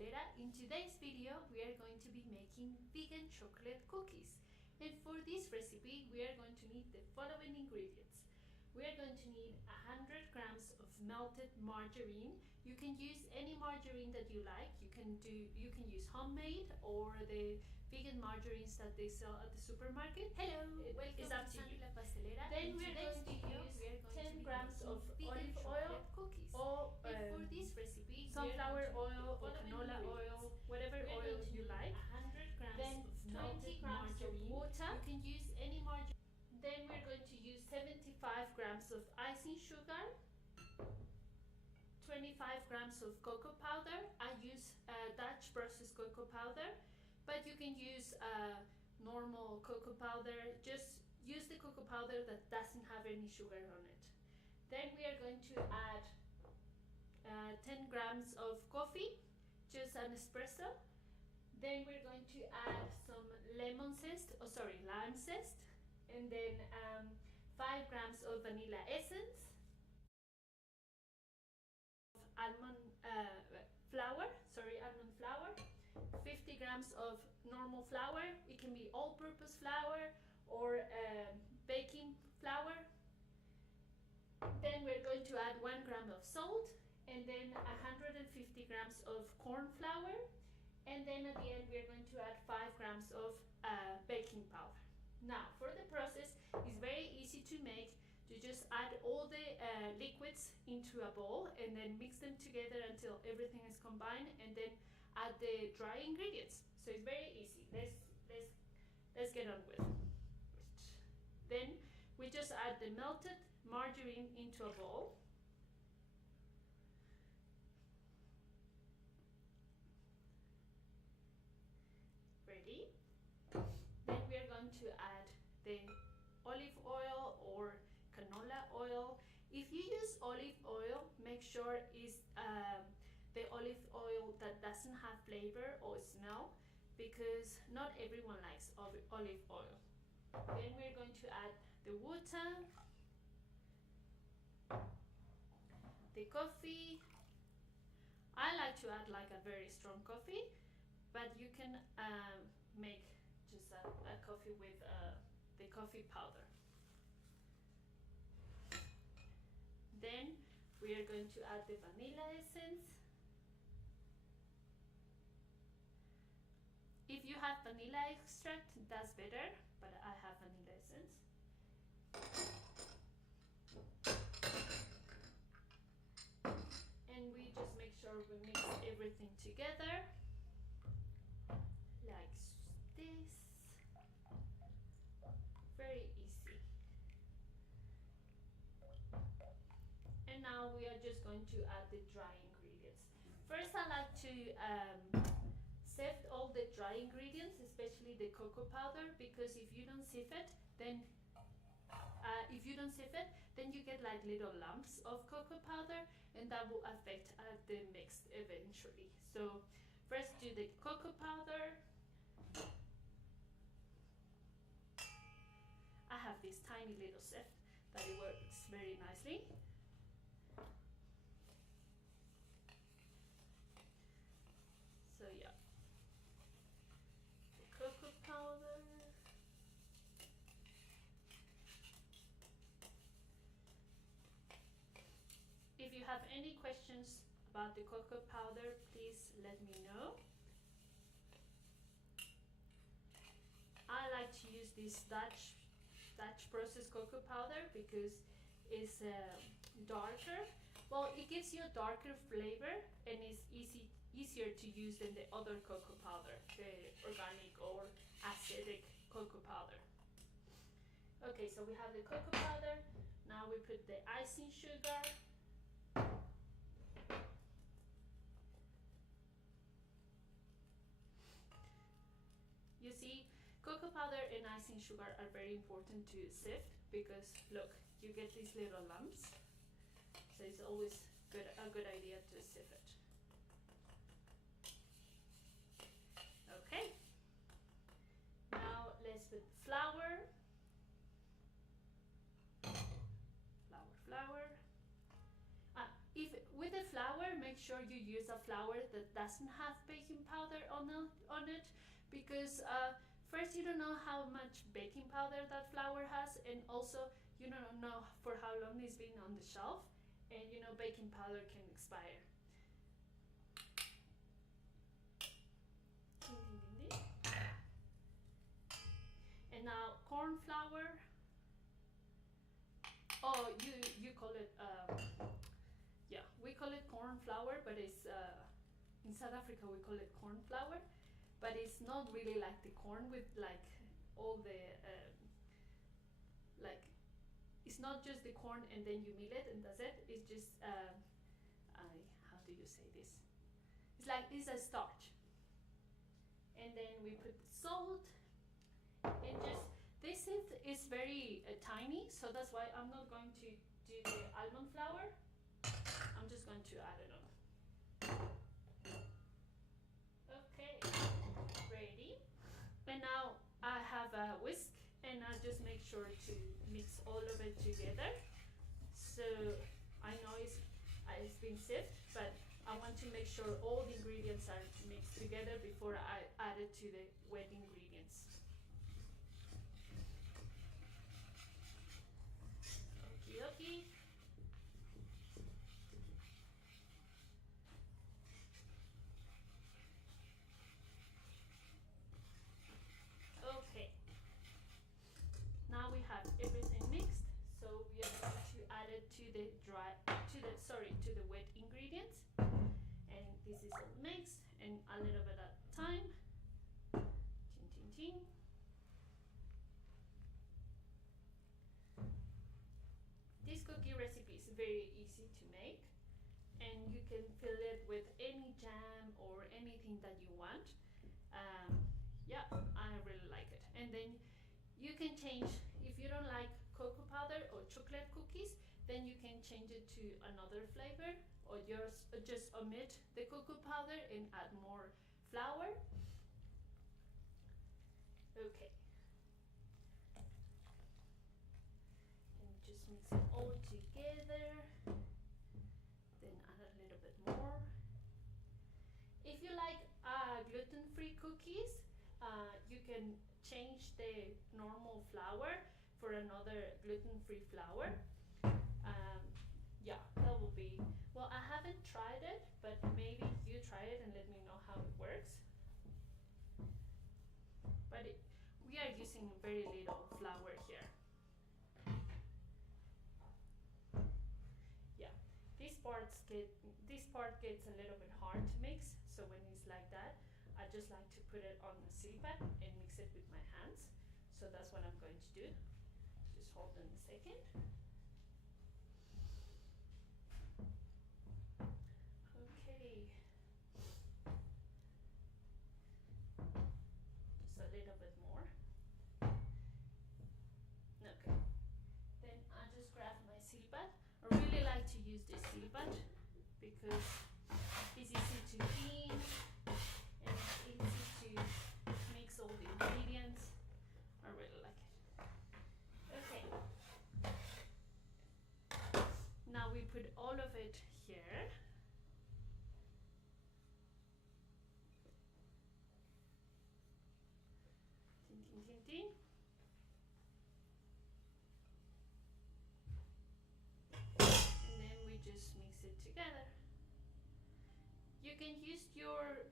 Pastelera. In today's video we are going to be making vegan chocolate cookies, and for this recipe we are going to need the following ingredients. We are going to need 100 grams of melted margarine. You can use any margarine that you like. You can use homemade or the vegan margarines that they sell at the supermarket. Hello, welcome to La Pastelera. Then we are going to use 10 grams of olive oil cookies. or for this recipe, sunflower oil or canola oil, whatever oil you like. 100 grams Then of 20 grams of margarine. water. You can use any margarine. Then we're going to use 75 grams of icing sugar, 25 grams of cocoa powder. I use Dutch processed cocoa powder, but you can use normal cocoa powder. Just use the cocoa powder that doesn't have any sugar on it. Then we are going to add 10 grams of coffee, just an espresso. Then we're going to add some lime zest, and then 5 grams of vanilla essence, almond flour, 50 grams of normal flour. It can be all-purpose flour or baking flour. Then we're going to add 1 gram of salt, and then 150 grams of corn flour, and then at the end we're going to add 5 grams of baking powder. Now for the process, it's very easy to make. You just add all the liquids into a bowl and then mix them together until everything is combined, and then add the dry ingredients. So it's very easy. Let's get on with it. Then we just add the melted margarine into a bowl. Ready? Then we are going to add the olive oil or canola oil. If you use olive oil, make sure it's the olive oil that doesn't have flavor or smell, because not everyone likes olive oil. Then we're going to add the water, the coffee. I like to add like a very strong coffee, but you can make just a coffee with the coffee powder. Then we are going to add the vanilla essence. If you have vanilla extract, that's better, but I have vanilla essence. And we just make sure we mix everything together like this. Very easy. And now we are just going to add the dry ingredients. First, I like to sift all the dry ingredients, especially the cocoa powder, because if you don't sift it, then you get like little lumps of cocoa powder, and that will affect the mix eventually. So first do the cocoa powder. I have this tiny little sift that it works very nicely. So yeah, the cocoa powder. If you have any questions about the cocoa powder, please let me know. I like to use this Dutch processed cocoa powder because it's darker. Well, it gives you a darker flavor and it's easier to use than the other cocoa powder, the organic or acidic cocoa powder. Okay, so we have the cocoa powder. Now we put the icing sugar. You see, cocoa powder and icing sugar are very important to sift because look, you get these little lumps. So it's always a good idea to sift it. Okay. Now let's put flour. Flour. If with the flour, make sure you use a flour that doesn't have baking powder on it, because first, you don't know how much baking powder that flour has, and also you don't know for how long it's been on the shelf, and baking powder can expire. And now corn flour. Oh, you call it yeah, we call it corn flour, but it's in South Africa we call it corn flour, but it's not really like the corn with like all the like, it's not just the corn and then you mill it and that's it. It's just how do you say this? It's like, it's a starch. And then we put salt, and just this is very tiny, so that's why I'm not going to do the almond flour. I'm just going to add it on. Okay, ready. And now I have a whisk, and I just make sure to mix all of it together. So I know it's been sieved, but I want to make sure all the ingredients are mixed together before I add it to the wet ingredients. Okie dokie. Okay. Now we have everything mixed, so we are going to add it to the wet ingredients. And this is all mixed, and a little bit at a time. Ting, ting, ting. This cookie recipe is very easy to make, and you can fill it with any jam or anything that you want. Yeah, I really like it. And then you can change, if you don't like cocoa powder or chocolate cookies, then you can change it to another flavor, or just omit the cocoa powder and add more flour. Okay. And just mix it all together. Then add a little bit more. If you like gluten-free cookies, you can change the normal flour for another gluten-free flour. Yeah, that will be, well, I haven't tried it, but maybe you try it and let me know how it works. But we are using very little flour here. Yeah, this part gets a little bit hard to mix, so when it's like that, I just like to put it on the silpat and mix it with my hands. So that's what I'm going to do. Just hold on a second. Okay. Just a little bit more. Okay. Then I just grab my silpat. I really like to use this silpat because it's easy to clean and it's easy to mix all the ingredients. I really like it. Okay. Now we put all of it here. Ting, ting, ting, ting. And then we just mix it together. You can use your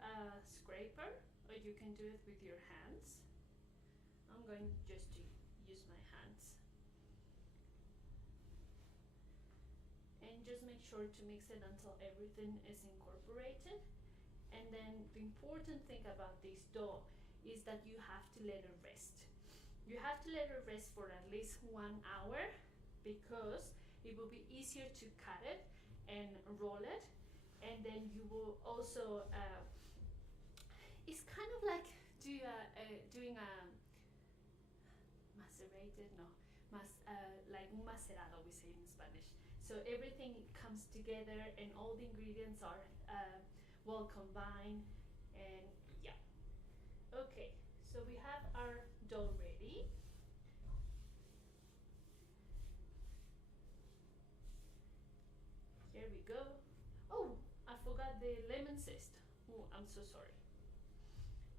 scraper, or you can do it with your hands. I'm going just to use my hands. And just make sure to mix it until everything is incorporated. And then the important thing about this dough is that you have to let it rest. You have to let it rest for at least 1 hour, because it will be easier to cut it and roll it. And then you will also, it's kind of like doing a macerated, no, like un macerado, we say in Spanish. So everything comes together and all the ingredients are well combined, and yeah. Okay, so we have our dough ready. Here we go. Oh, I'm so sorry.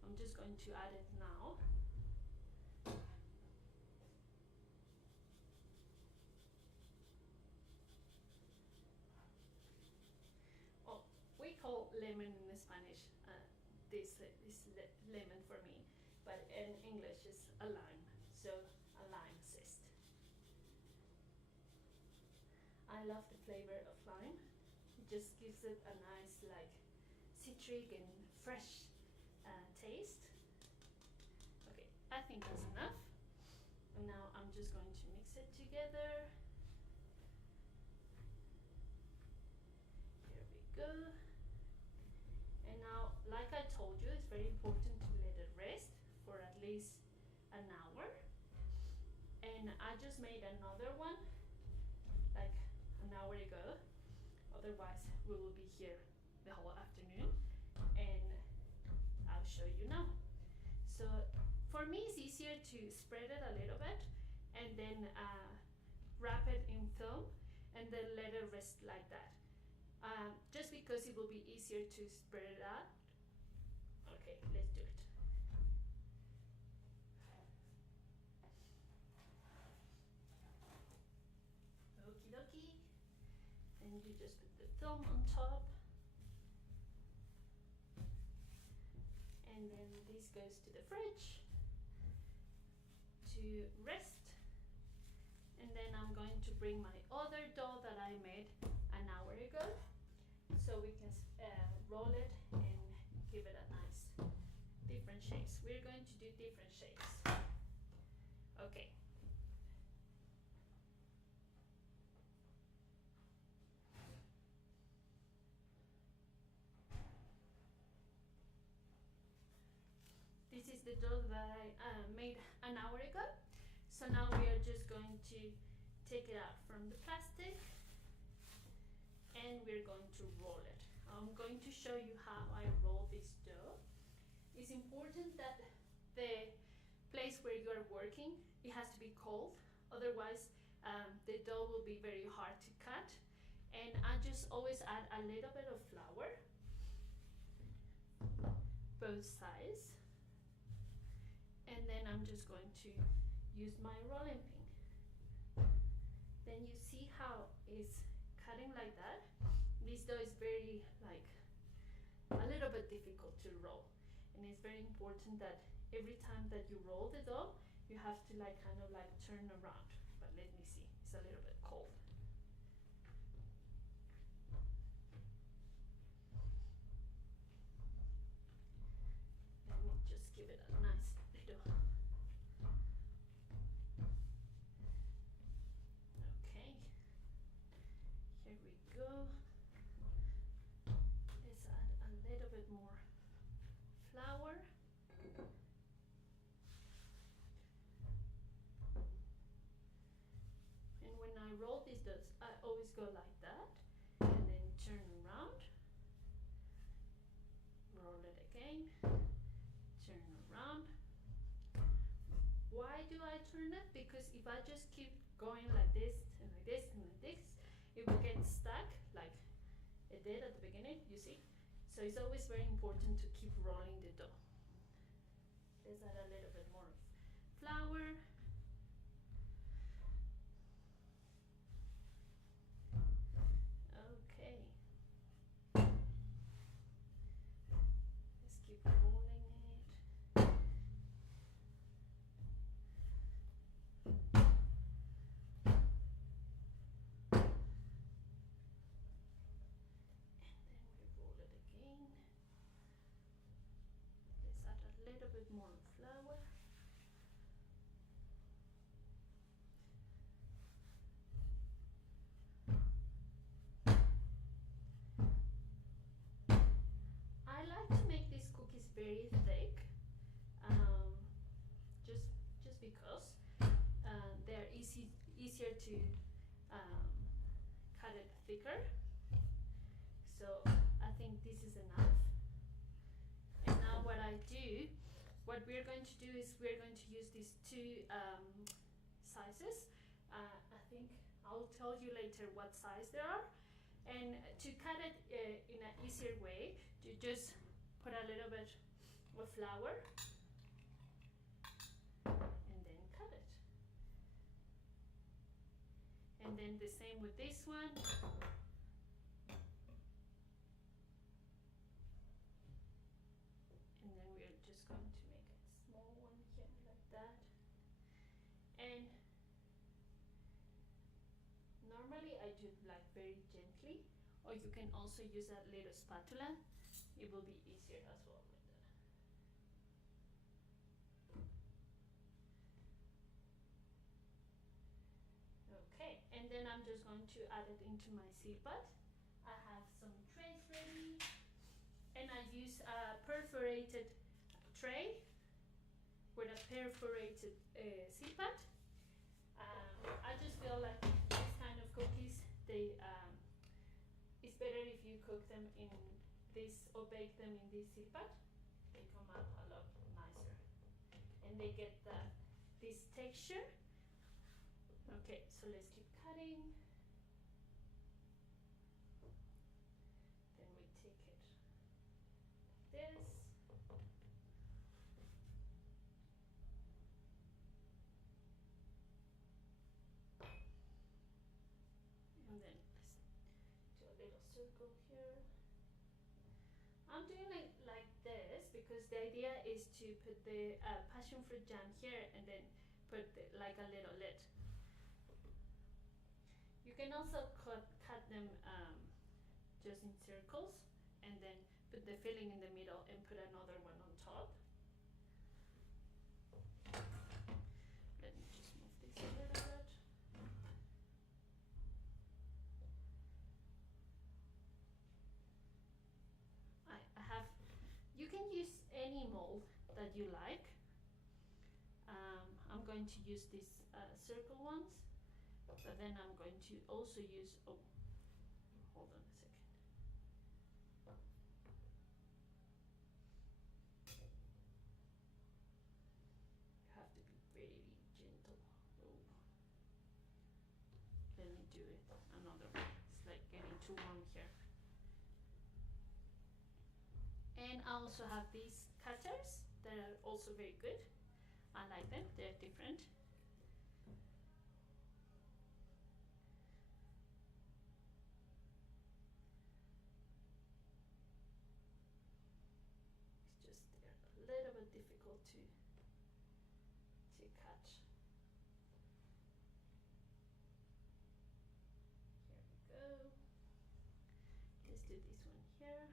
I'm just going to add it now. Oh, we call lemon in Spanish this lemon for me, but in English it's a lime. So a lime zest. I love the flavor of lime. It just gives it a nice like citric and fresh taste. Okay, I think that's enough. And now I'm just going to mix it together. Here we go. And now, like I told you, it's very important to let it rest for at least an hour. And I just made another one like an hour ago. Otherwise, we will be here the whole afternoon. And I'll show you now. So for me, it's easier to spread it a little bit and then wrap it in film and then let it rest like that. Just because it will be easier to spread it out. Okay, let's do it. Okie dokie. And you just put the film on top. And then this goes to the fridge to rest. And then I'm going to bring my other dough that I made an hour ago so we can roll it and give it a nice different shapes. We're going to do different shapes. Okay. This is the dough that I made an hour ago. So now we are just going to take it out from the plastic and we're going to roll it. I'm going to show you how I roll this dough. It's important that the place where you are working, it has to be cold. Otherwise, the dough will be very hard to cut. And I just always add a little bit of flour, both sides. And then I'm just going to use my rolling pin. Then you see how it's cutting like that. This dough is very like a little bit difficult to roll, and it's very important that every time that you roll the dough, you have to like kind of like turn around. But let me see, it's a little bit cold. Let me just give it a nice little. Okay, here we go. Let's add a little bit more flour. And when I roll these doughs, I always go like that and then turn around, roll it again, turn around. Why do I turn it? Because if I just keep going like this and like this and like this, it will get stuck like it did at the beginning, you see? So it's always very important to keep rolling the dough. Let's add a little bit more flour. Okay. Let's keep rolling it. Little bit more flour. I like to make these cookies very thick, just because they're easier to cut it thicker. So I think this is enough. And now what we're going to do is we're going to use these two sizes. I think I'll tell you later what size they are. And to cut it in an easier way, you just put a little bit of flour and then cut it. And then the same with this one. And then we're just going to make a small one here like that. And normally I do like very gently, or you can also use a little spatula. It will be easier as well like that. Okay, and then I'm just going to add it into my silpat. I have some trays ready, and I use a perforated tray with a perforated silpat. I just feel like these kind of cookies, it's better if you cook them in this or bake them in this silpat. They come out a lot nicer, and they get this texture. Okay, so let's keep cutting. Then we take it like this. And then let's do a little circle here. I'm doing it like this because the idea is to put the passion fruit jam here and then put like a little lid. You can also cut them just in circles and then put the filling in the middle and put another one on top. Let me just move this a little bit. I have, you can use any mold that you like. I'm going to use these circle ones. But then I'm going to also use, oh, hold on a second. You have to be very gentle. Oh. Let me do it another way. It's like getting too warm here. And I also have these cutters that are also very good. I like them, they're different. Little bit difficult to cut. Here we go. Let's do this one here.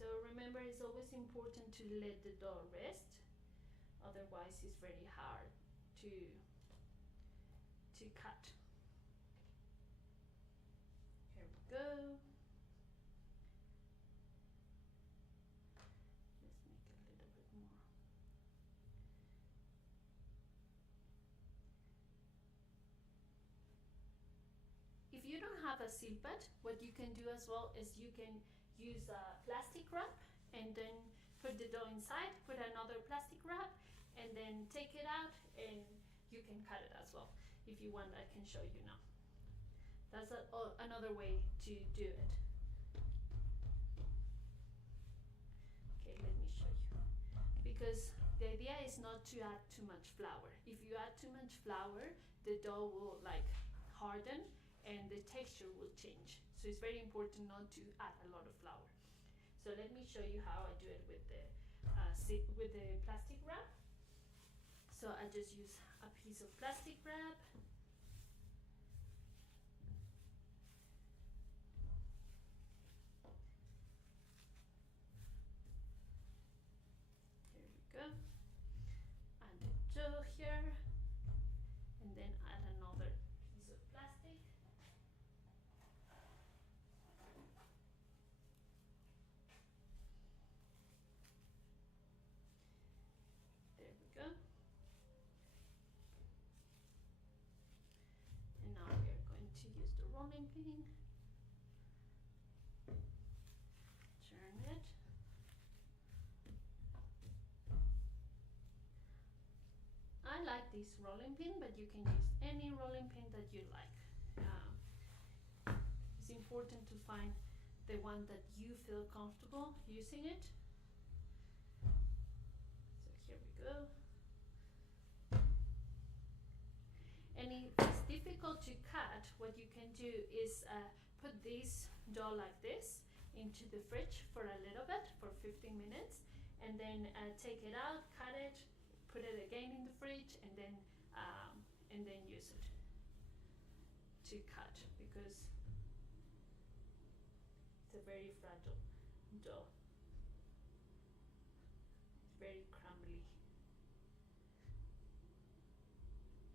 So remember, it's always important to let the dough rest, otherwise it's very hard to cut. Here we go. Let's make a little bit more. If you don't have a silpat, what you can do as well is you can use a plastic wrap and then put the dough inside, put another plastic wrap, and then take it out and you can cut it as well. If you want, I can show you now. That's another way to do it. Okay, let me show you. Because the idea is not to add too much flour. If you add too much flour, the dough will like harden and the texture will change. So it's very important not to add a lot of flour. So let me show you how I do it with the plastic wrap. So I just use a piece of plastic wrap. Here we go. Add the dough here, and then add another piece of plastic. There we go. And now we are going to use the rolling pin. Turn it. I like this rolling pin, but you can use any rolling pin that you like. It's important to find the one that you feel comfortable using it. So here we go. And if it's difficult to cut, what you can do is put this dough like this into the fridge for a little bit, for 15 minutes, and then take it out, cut it, put it again in the fridge, and then use it to cut, because it's a very fragile dough. It's very crumbly.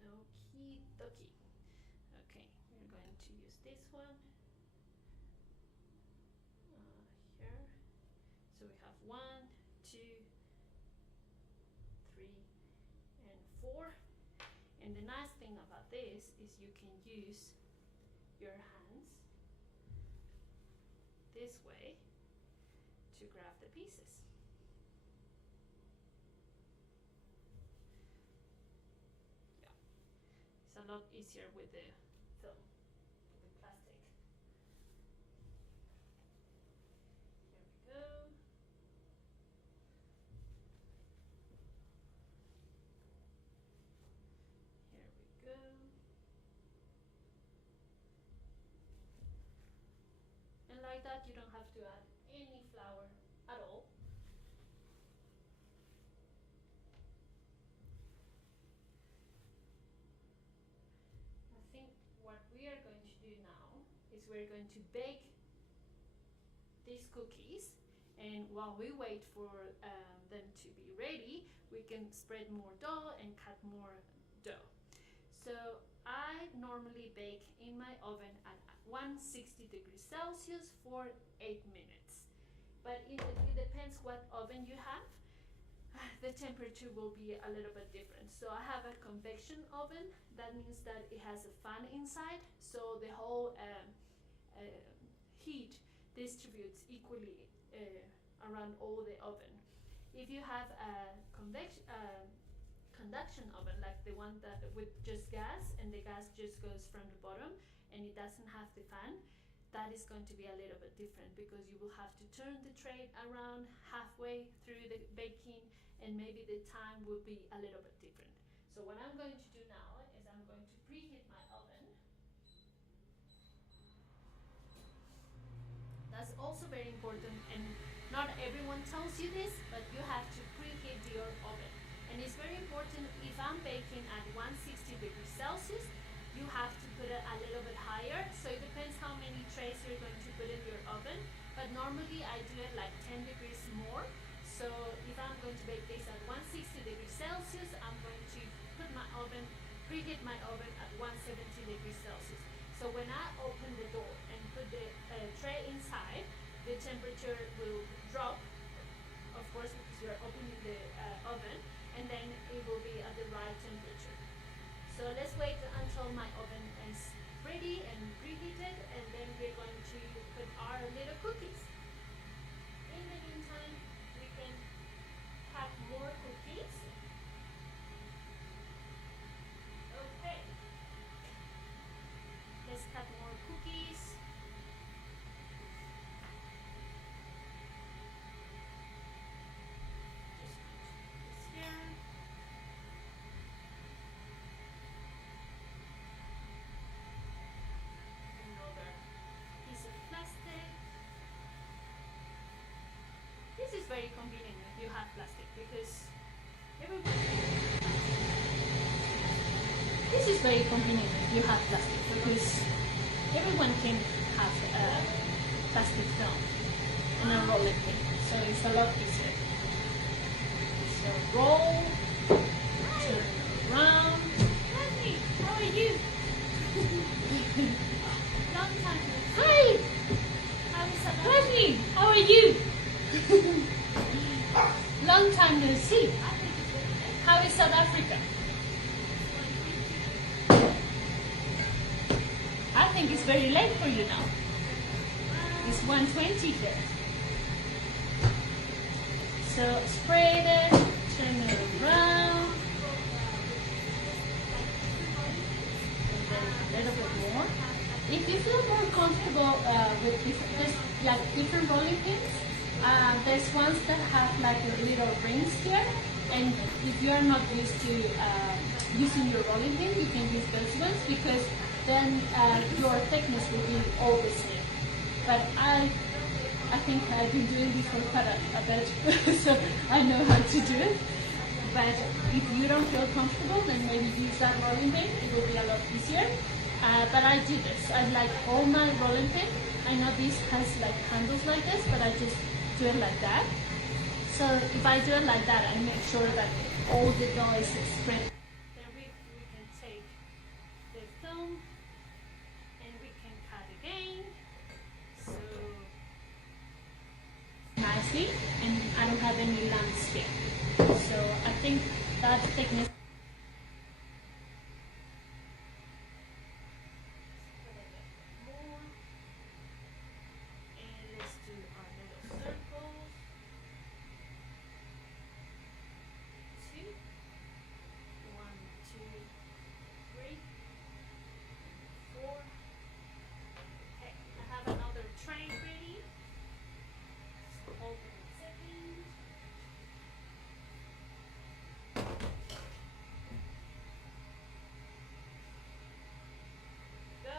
Okie dokie. Okay, we're going to use this one here. So we have 1, 2, 3, and 4. And the nice thing about this is you can use your hands this way to grab the pieces. Yeah, it's a lot easier with the film, with the plastic. Here we go. Here we go. And like that, you don't have to add any flour at all. I think what we are going to do now is we're going to bake these cookies, and while we wait for them to be ready, we can spread more dough and cut more dough. So I normally bake in my oven at 160 degrees Celsius for 8 minutes. But it depends what oven you have. The temperature will be a little bit different. So I have a convection oven. That means that it has a fan inside, so the whole heat distributes equally around all the oven. If you have a conduction oven, like the one that with just gas, and the gas just goes from the bottom and it doesn't have the fan, that is going to be a little bit different, because you will have to turn the tray around halfway through the baking, and maybe the time will be a little bit different. So what I'm going to do now is I'm going to preheat my oven. That's also very important, and not everyone tells you this, but you have to preheat your oven. And it's very important. If I'm baking at 160 degrees Celsius, you have to put it a little bit higher. So it depends how many trays you're going to put in your oven, but normally I do it like 10 degrees more. So if I'm going to bake this at 160 degrees Celsius, I'm going to put my oven, preheat my oven at 170 degrees Celsius. So when I open the door and put the tray inside, the temperature will drop, of course, because you're opening the oven, and then it will be at the right temperature. So let's wait until my oven is ready and preheated, and then we're going to put our little cookies. In the meantime, we can cut more cookies. Okay. Let's cut more cookies. Just put this here. Another piece of plastic. This is very convenient if you have plastic, because everyone. This is very convenient if you have plastic, because everyone can have plastic film and a rolling pin, so it's a lot easier. So roll, turn around. Leslie, how are you? Long time no see. Hi. How is South Africa? Leslie, how are you? Long time no see. How is South Africa? I think it's very late for you now. It's 1:20 here. So spread it, turn it around, and then a little bit more. feel more comfortable with there's like different rolling pins. There's ones that have like little rings here, and if you are not used to using your rolling pin, you can use those ones because then your thickness will be all the same. But I think I've been doing this for quite a bit, so I know how to do it. But if you don't feel comfortable, then maybe use that rolling pin. It will be a lot easier. But I do this. I like all my rolling pin. I know this has like handles like this, but I just do it like that. So if I do it like that, I make sure that all the dough is spread. Then we can take the thumb and we can cut again. So Nicely, and I don't have any lumps here. So I think that thickness. more. And let's do our little circles. 2, 1, 2, 3, 4. Okay, I have another tray ready. So hold on a second. Go.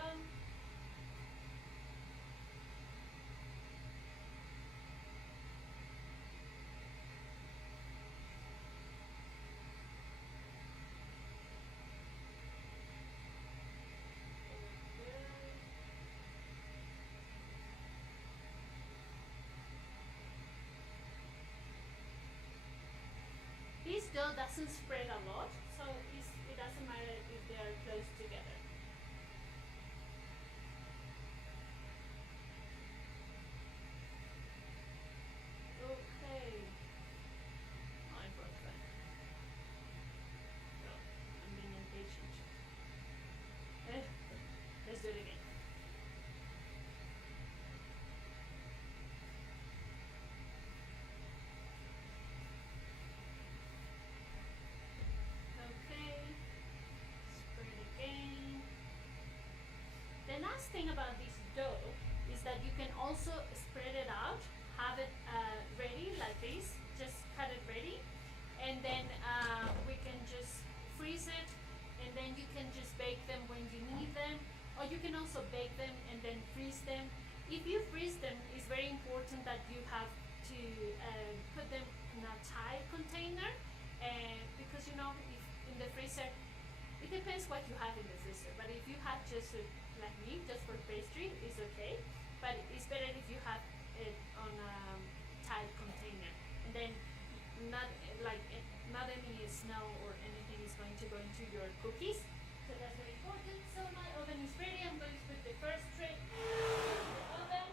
This dough doesn't spread a lot, so it doesn't matter if they are close together. Okay. I broke that. No, I'm being impatient. Let's do it again. Okay. Spread again. The nice thing about this dough is that you can also spread it out, have it ready like this, just cut it ready, and then we can just freeze it, and then you can just bake them when you need them, or you can also bake them and then freeze them. If you freeze them, it's very important that you have to put them in a tight container, because you know, if in the freezer, it depends what you have in the freezer, but if you have just like me, just for pastry, it's okay. But it's better if you have it on a tight container, and then not not any smell or anything is going to go into your cookies. So that's very important. So my oven is ready. I'm going to put the first tray in the oven.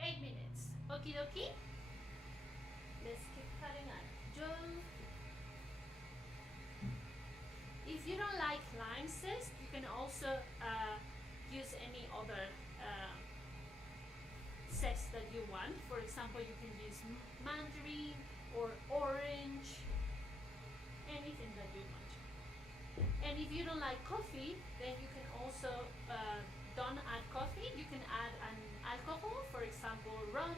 8 minutes. Okie dokie. Let's keep cutting our dough. If you don't like lime zest, you can also use any other zest that you want. For example, you can use mandarin or orange, anything that you want. And if you don't like coffee, then you can also don't add coffee. You can add an alcohol, for example, rum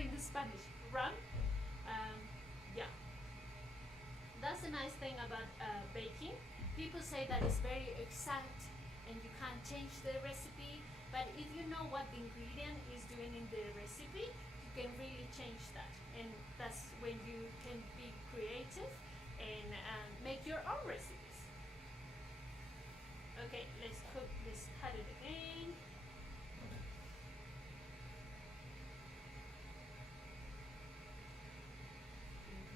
in Spanish, rum. Yeah. That's the nice thing about baking. People say that it's very exact and you can't change the recipe, but if you know what the ingredient is doing in the recipe, you can really change that, and that's when you can be creative and make your own recipes. Okay, let's cut it again.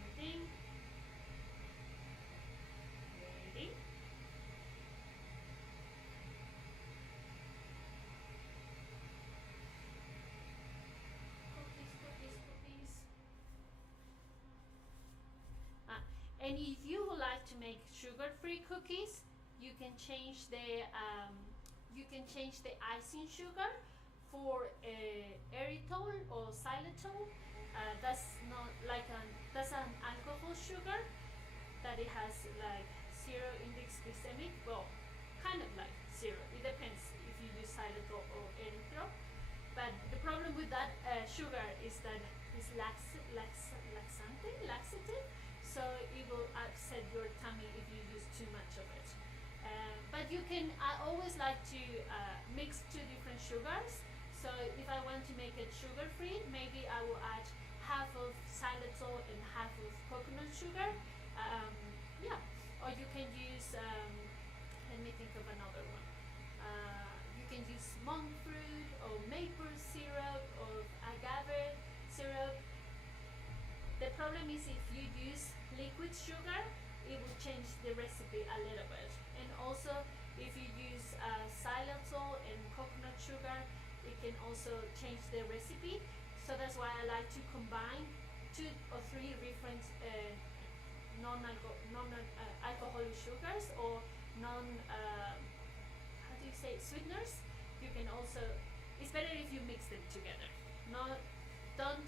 Ready? Cookies. And if you would like to make sugar-free cookies, you can change the icing sugar for erythritol or xylitol. That's not like that's an alcohol sugar that it has like 0 index glycemic. Well, kind of like 0. It depends if you use xylitol or erythritol. But the problem with that sugar is that it's laxative, so it will upset your tummy if you use too much of it. But you can, I always like to mix 2 different sugars. So if I want to make it sugar free, maybe I will add half of xylitol and half of coconut sugar. Yeah, or you can use, let me think of another one. You can use monk fruit or maple syrup or agave syrup. The problem is if you use liquid sugar, it will change the recipe a little bit. And also, if you use xylitol and coconut sugar, it can also change the recipe. So that's why I like to combine 2 or 3 different non-alcoholic sugars or how do you say, sweeteners. You can also, it's better if you mix them together. Don't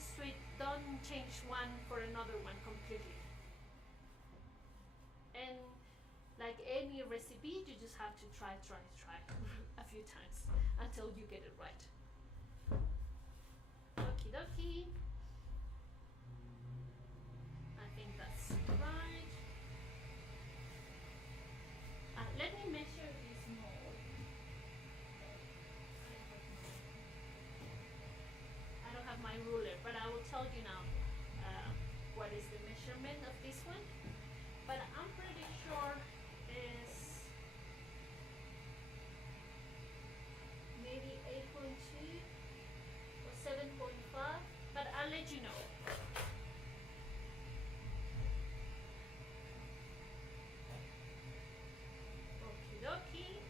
change one for another one completely. And like any recipe, you just have to try a few times until you get it right. Okie dokie. I think that's right. Let me measure this mold. I don't have my ruler, but I will tell you now what is the measurement of this one. But I'm pretty sure is maybe 8.2 or 7.5, but I'll let you know. Okie dokie.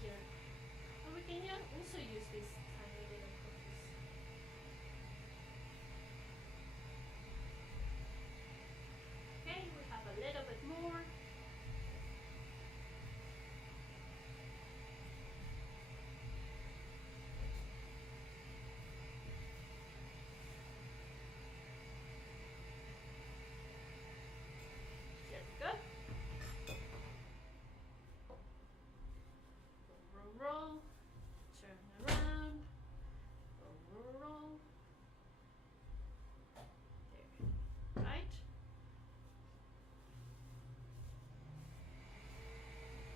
Here. And we can also use this tiny little cookies. Okay, we have a little bit more. There we go. Roll, turn around, roll, there, right?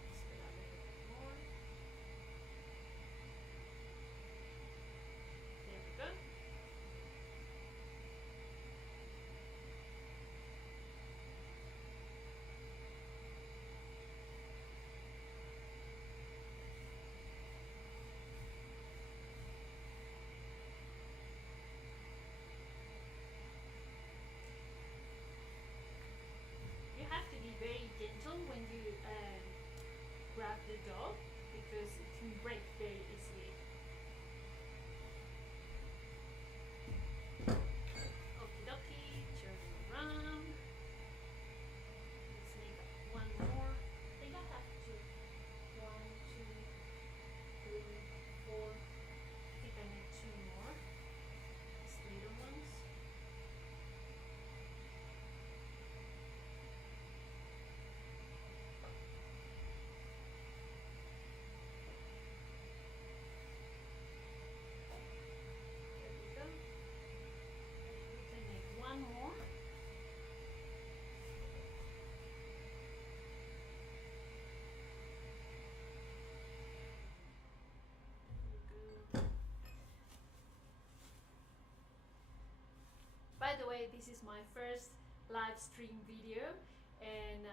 Let's get a little bit more. There we go. You have to be very gentle when you grab the dough because it can break very easily. Okie dokie, turn it around. Let's make one more. I think I have to. 1, 2, 3, 4. I think I need 2 more. These little ones. One more. By the way, this is my first live stream video, and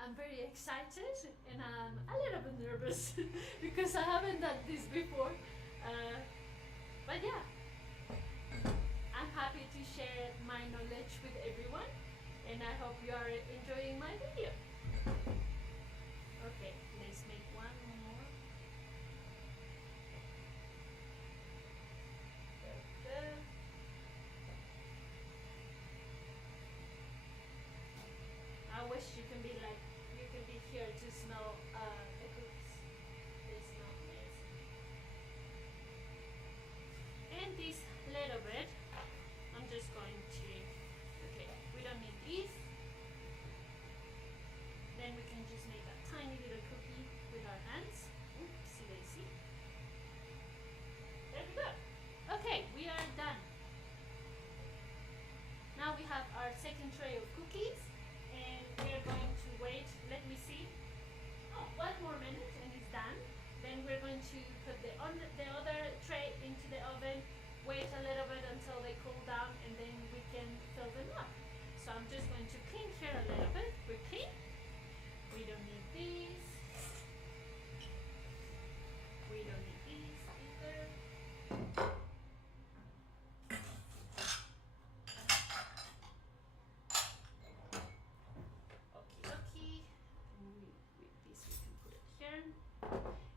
I'm very excited and I'm a little bit nervous because I haven't done this before. But yeah, I'm happy to share my knowledge with everyone, and I hope you are enjoying my video. Okay, let's make one more. There. I wish second tray of cookies, and we're going to wait. Let me see. Oh, one more minute and it's done. Then we're going to put the other tray into the oven, wait a little bit until they cool down, and then we can fill them up. So I'm just going to clean here a little bit quickly. We don't need these. We don't need these either. Okie dokie. With this we can put it here.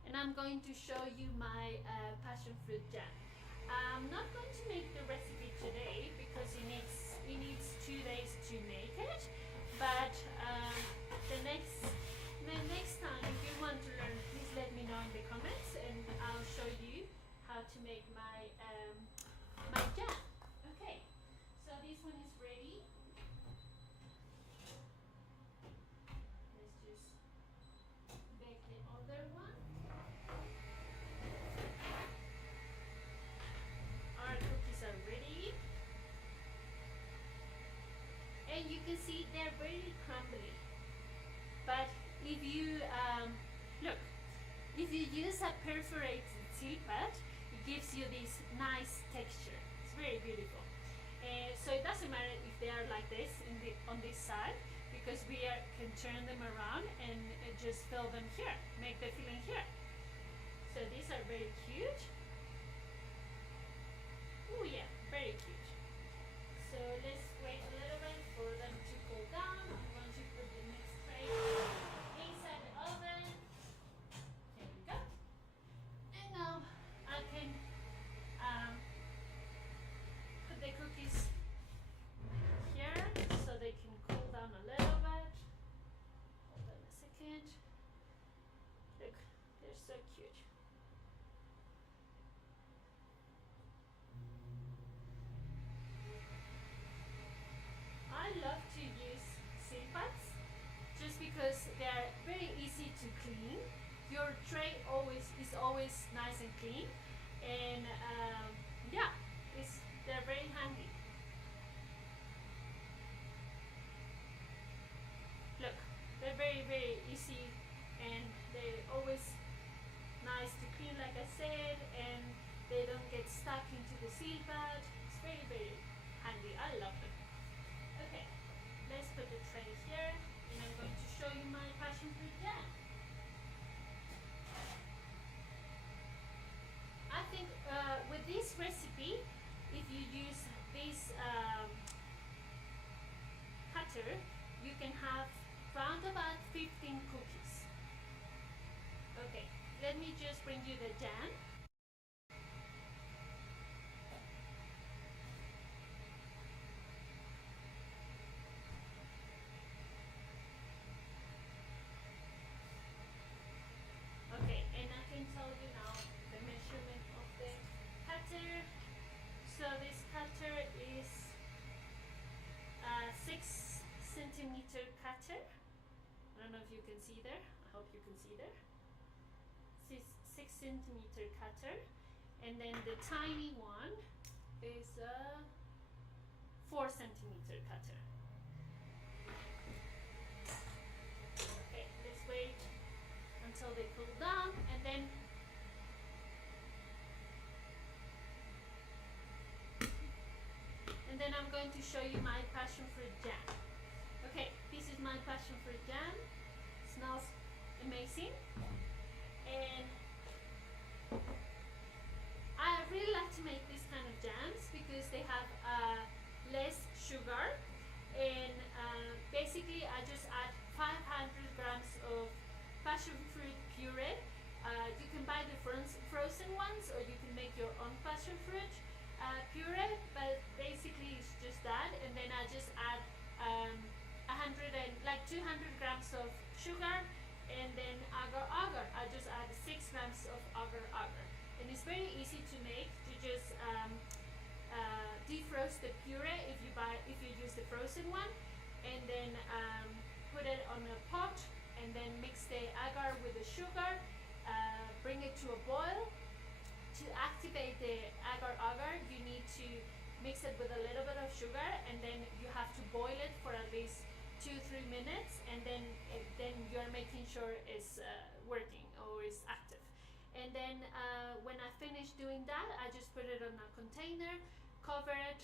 And I'm going to show you my passion fruit jam. I'm not going to make the recipe today because it needs 2 days to make it. But the next time, if you want to learn, please let me know in the comments, and I'll show you how to make my my jam. Okay, so this one is ready. Let's just bake the other one. Our cookies are ready. And you can see they're very crumbly. But if you look, if you use a perforated silpat, it gives you this nice texture. It's very beautiful. So it doesn't matter if they are like this on this side, because we can turn them around and just fill them here, make the filling here. So these are very cute. Oh yeah, very cute. So let's wait a little bit for them to cool down. I'm going to put the next tray inside the oven. There we go. And now I can put the cookies here so they can cool down a little bit. Hold on a second. Look, they're so cute. I love to use silpats just because they are very easy to clean. Your tray is always nice and clean, and yeah, they're very handy. Look, they're very easy, and they're always nice to clean, like I said, and they don't get stuck into the silpat. It's very handy. I love them. Okay, let's put the tray here, and I'm going to show you my passion fruit jam. I think with this recipe, if you use this cutter, you can have round about 15 cookies. Okay, let me just bring you the jam. Okay, and I can tell you now the measurement of the cutter. So this cutter is a 6 centimeter cutter. I don't know if you can see there. I hope you can see there. 6 centimeter cutter, and then the tiny one is a 4 centimeter cutter. Okay, let's wait until they cool down, and then I'm going to show you my passion fruit jam. Okay, this is my passion fruit jam. It smells amazing, and I really like to make this kind of jams because they have less sugar, and basically I just add 500 grams of passion fruit puree. You can buy the frozen ones, or you can make your own passion fruit puree, but basically it's just that, and then I just add 200 grams of sugar, and then agar. I just add 6 grams of agar, and it's very easy to make. You just defrost the puree if you use the frozen one, and then put it on a pot, and then mix the agar with the sugar, bring it to a boil. To activate the agar, you need to mix it with a little bit of sugar, and then you have to boil it for at least 2-3 minutes, and then you're making sure it's working or is active. And then when I finish doing that, I just put it on a container, cover it,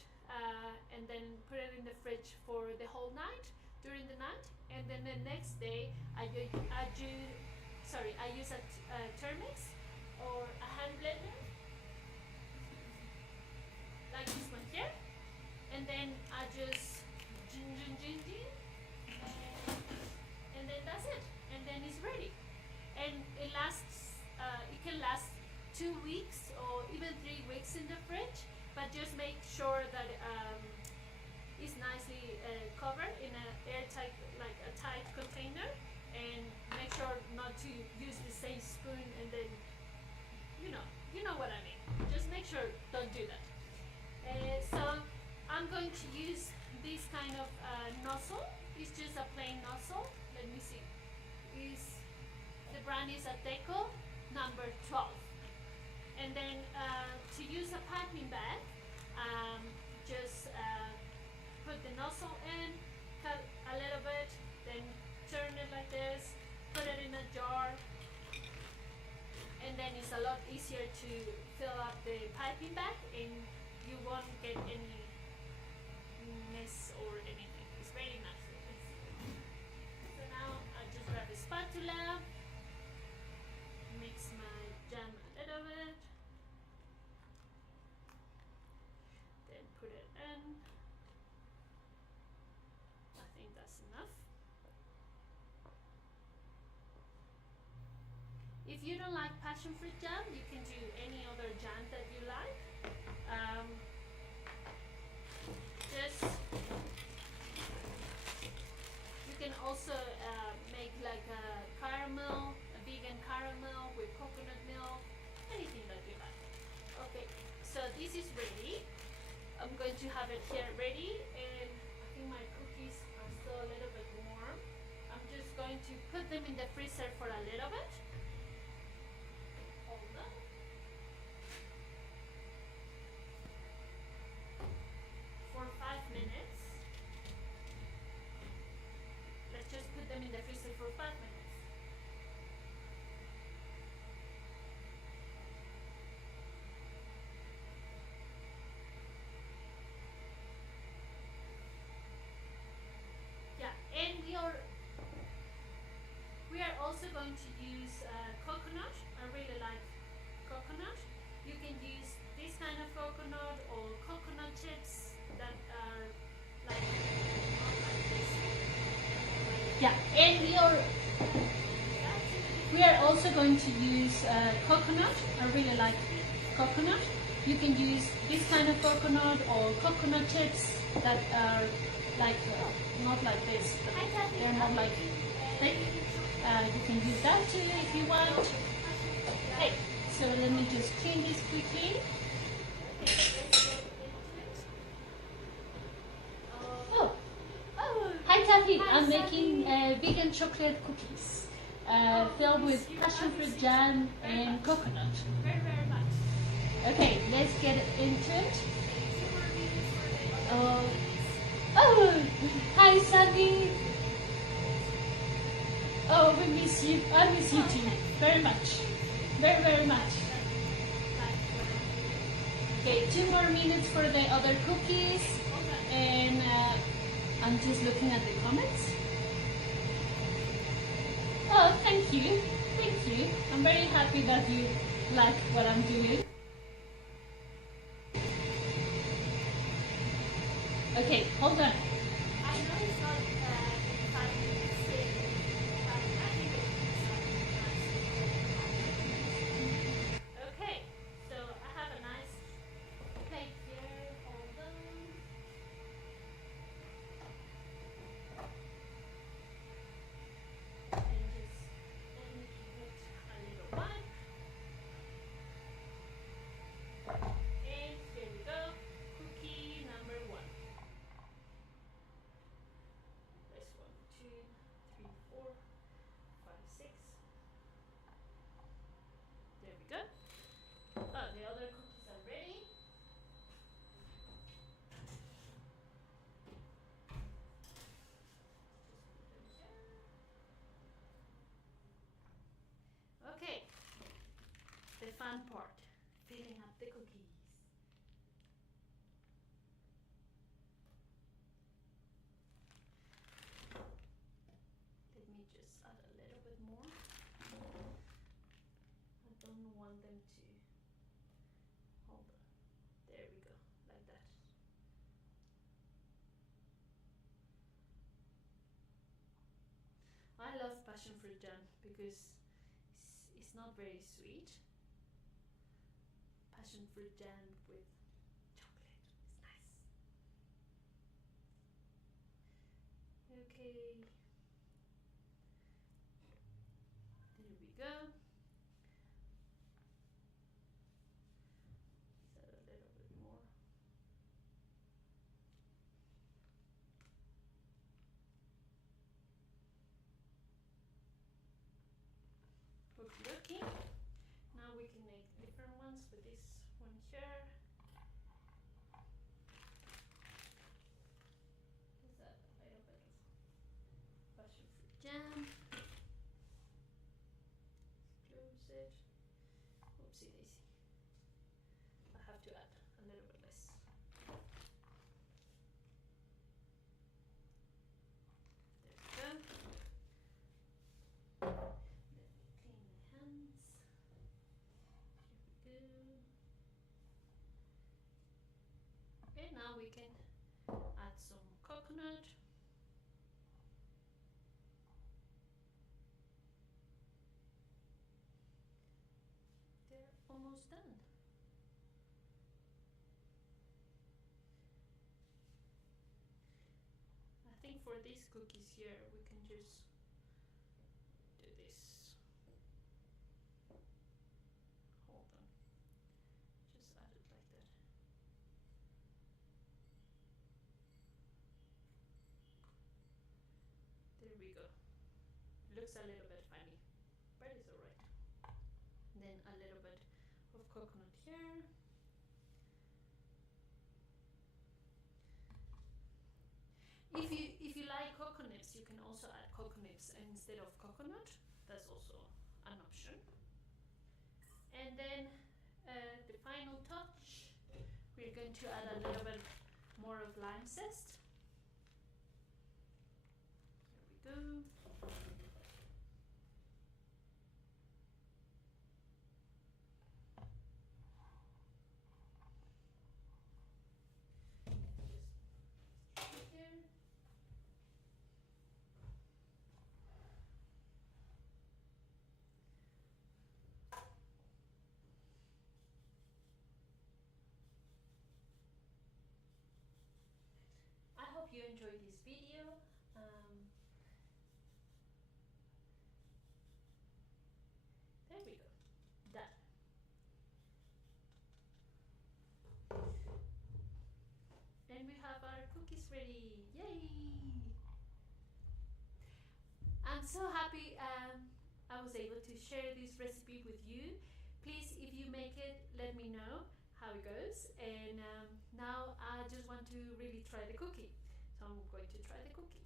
and then put it in the fridge for the whole night, during the night. And then the next day I use a Thermix or a hand blender like this one here, and then I just and then that's it, and then it's ready. And it lasts, it can last 2 weeks or even 3 weeks in the fridge, but just make sure that it's nicely covered in an airtight, like a tight container, and make sure not to use the same spoon, and then you know what I mean. Just make sure don't do that. So I'm going to use this kind of nozzle. It's just a plain nozzle. Let me see. The brand is Ateco number 12. And then to use a piping bag, just put the nozzle in, cut a little bit, then turn it like this, put it in a jar, and then it's a lot easier to fill up the piping bag, and you won't get any mess or anything. It's very nice. So now I just grab a spatula, mix my jam a little bit, then put it in. I think that's enough. If you don't like passion fruit jam, you can do any other jam that you like. You can also make like a caramel, a vegan caramel with coconut milk, anything that you like. Okay, so this is ready. I'm going to have it here ready, and I think my cookies are still a little bit warm. I'm just going to put them in the freezer for a little bit. Hold on. For 5 minutes. Let's just put them in the freezer for 5 minutes. Yeah, and we are also going to use coconut. I really like coconut. You can use this kind of coconut or coconut chips that are like this. Yeah, and we are also going to use coconut. I really like coconut. You can use this kind of coconut or coconut chips that are like not like this, but they're not like thick. You can use that too if you want. Okay, so let me just clean this quickly. Oh, hi Kathy, I'm making vegan chocolate cookies filled with passion fruit jam and coconut. Very much. Okay, let's get into it. Oh, hi Sandy. Oh, we miss you. I miss you too. Very much. Very, very much. Okay, 2 more minutes for the other cookies. And I'm just looking at the comments. Oh, thank you. Thank you. I'm very happy that you like what I'm doing. Okay, hold on. I know it's not 5 minutes yet, but I think it's okay, so I have a nice plate here. Hold on. And just then give it a little wipe. And here we go. Cookie number 1. fun part, filling up the cookies. Let me just add a little bit more. I don't want them to, hold on, there we go, like that. I love passion fruit jam because it's not very sweet. Passion fruit jam with chocolate is nice. Okay, there we go. Is that a little bit more? Okay, now we can make different ones with this one here. Is that a little bit of passion fruit jam? Close it. Oopsie daisy. I have to add a little bit less. There we go. Okay, now we can add some coconut. They're almost done. I think for these cookies here, we can just do this. Hold on. Just add it like that. There we go. Looks a little bit funny, but it's alright. Then a little bit of coconut here. If you like coconuts, you can also add coconuts instead of coconut. That's also an option. And then the final touch, we're going to add a little bit more of lime zest. There we go. I hope you enjoyed this video. There we go. Done. And we have our cookies ready. Yay! I'm so happy I was able to share this recipe with you. Please, if you make it, let me know how it goes. And now I just want to really try the cookie. So I'm going to try the cookie.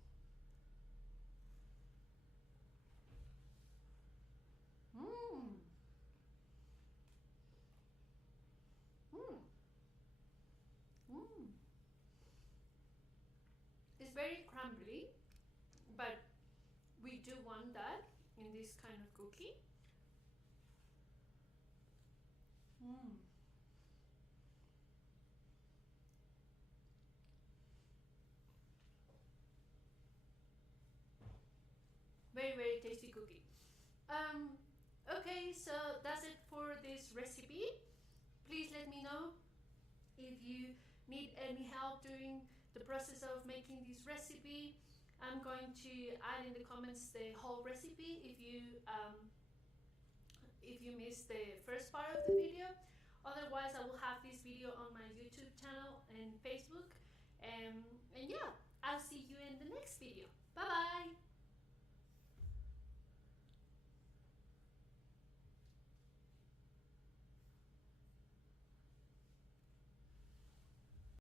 Mmm. Mmm. Mmm. It's very crumbly, but we do want that in this kind of cookie. Mmm. Very, very tasty cookie. Okay, so that's it for this recipe. Please let me know if you need any help during the process of making this recipe. I'm going to add in the comments the whole recipe if you missed the first part of the video. Otherwise, I will have this video on my YouTube channel and Facebook. And yeah, I'll see you in the next video. Bye bye.